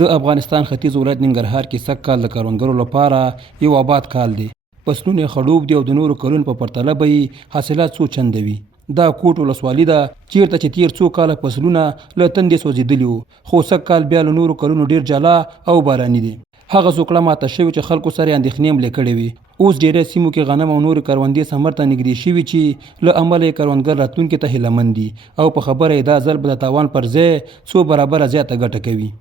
د افغانستان ختیځ ولایت ننګرهار کې سږ کال د کروندګرو لپاره یو آباد کال دی. فصلونه یې خړوب دي او د نورو کلونو په پرتله به یې حاصلات څو چنده وي. دا کوټ ولسوالي ده چیرته چې تیر څو کاله فصلونه له تندې سوځېدلي وو، خو سږ کال بیا له نورو کلونو ډېر جلا او باراني دي. هغه زوکړه ماته شوې چې خلکو سره یې اندېښنې ملې کړې وي. اوس ډېری سیمو کې غنم او نورې کروندې ثمر ته نږدې شوي چې له امله یې کروندګر راتلونکي ته هیله دي او په خبره یې دا ځل به د تاوان پر ځای څو برابره زیاته ګټه کوي.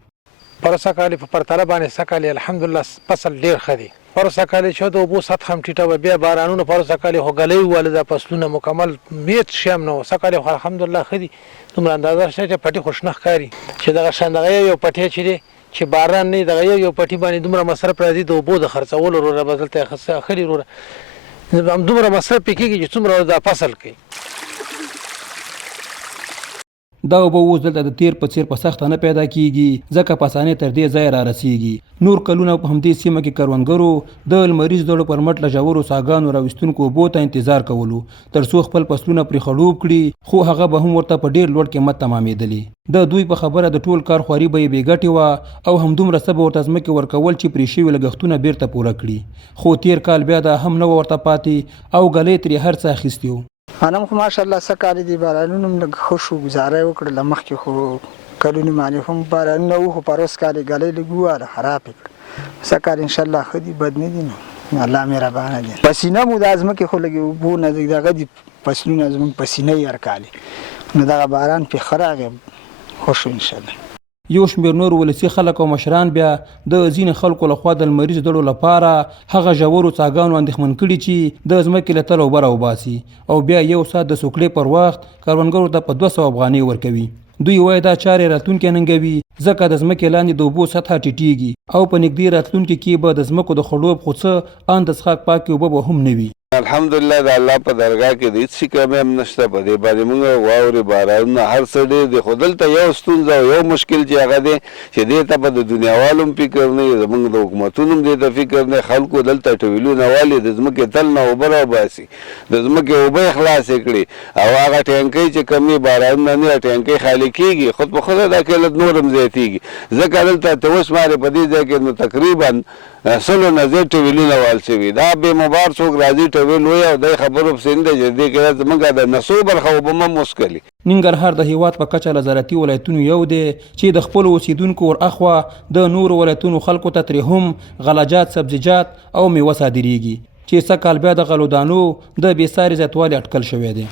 پروسه کال په پرتله باندې سکال الحمدلله فصل ډېر ښه دی. پروسه کال چې د اوبو سطح هم ټیټه وه، بیا بارانونه پروسه کال خو ګلی وواله دا فصلونه مکمل هېڅ شی هم نه و. سکال خو الحمدلله ښه دي. دومره اندازه شته چې پټي خو شنه ښکاري چې دغه شان دغه یو پټی چې دی چې باران نه دغه یو پټي باندې دومره مصرف راځي د اوبو د خرڅولو وروره به دلته اخلي وروره همدومره مصرف پرې کېږي چې څومره دا فصل کوي. دا اوبه اوس دلته د تیر په څیر په سخته نه پیدا کیږي ځکه په اسانۍ تر دې ځایه را رسیږي. نور کلونه په همدې سیمه کې کروندګرو د لمریز دړو پر مټ له ژورو څاګانو راویستونکو اوبو ته انتظار کولو تر څو خپل فصلونه پرې خړوب کړي، خو هغه به هم ورته په ډېر لوړ قیمت تمامېدلې. د دوی په خبره د ټول کار خواري به یې بې ګټې وه او همدومره څه به ورته ځمکې ورکول چې پرې شوي لګښتونه بیرته پوره کړي. خو تیر کال بیا دا هم نه وه ورته پاتې او ګلۍ ترې هر څه اخیستي وو. غنم خو ماشاءالله څه کال دي بارانونه هم لږ ښه شو، ګزاره یې وکړله. مخکې خو کلونو باندې هم بارانونه وو، خو په روز کال یې ګلۍ لږ وواله خراب یې کړه. څه کال انشاءالله ښه دي، بد نه دي. نو الله مهربانه دی. په سینه مو دا ځمکې خو لږې اوبو نه دغه دي، فصلونه زموږ په سینه یې هر کال نو دغه باران پرې ښه راغی، ښه شو انشاءالله. یو شمېر نور ولسي خلک او مشران بیا د ځینې خلکو لخوا د لمریز دړو لپاره هغه ژورو څاګانو اندېښمن کړي چې د ځمکې له تل اوبه راوباسي او بیا یو ساعت د سوکړې پر وخت کروندګرو ته په 200 افغانۍ ورکوي. دوی وایي دا چارې راتلونکی ننګوي ځکه د ځمکې لاندې د اوبو سطحه ټیټیږي او په نږدې راتلونکي کې به د ځمکو د خړوب خو څه ان د څښاک پاکې اوبه به هم نه وي. الحمدلله د الله په درګاه کې د هېڅ شي کمی هم نشته. په دې باندې موږ واورې بارانونه هر څه ډېر دي، خو دلته یو ستونزه او یو مشکل چې هغه دی چې دې ته په د دنیاوالو هم فکر نه وي، زموږ د حکومتونو هم دې ته فکر نه. خلکو دلته ټویلونه والي د ځمکې تل نه اوبه راباسي، د ځمکې اوبه یې خلاصې کړي او هغه ټینکۍ چې کمې بارانونه نه ټینکۍ خالي کېږي، خود په خوده دا قلت نور هم زیاتېږي. ځکه دلته ته اوس مارې په دې ځای کې نو تقریبا 100 نه زیات ټویلونه وال شوي. دا بې مبار څوک راځي ټویل وایي او دی خبرو پسې نه دی چې دې کې زموږ د نسو برخه اوبه هم مسکلي. ننګرهار د هیواد په کچه له زراعتي ولایتونو یو دی چې د خپلو اوسیدونکو ورهاخوا د نورو ولایتونو خلکو ته ترې هم غلجات، سبزیجات او میوه صادریږي چې سږ کال بیا د غلو دانو د بېساري زیاتوالي اټکل شوی دی.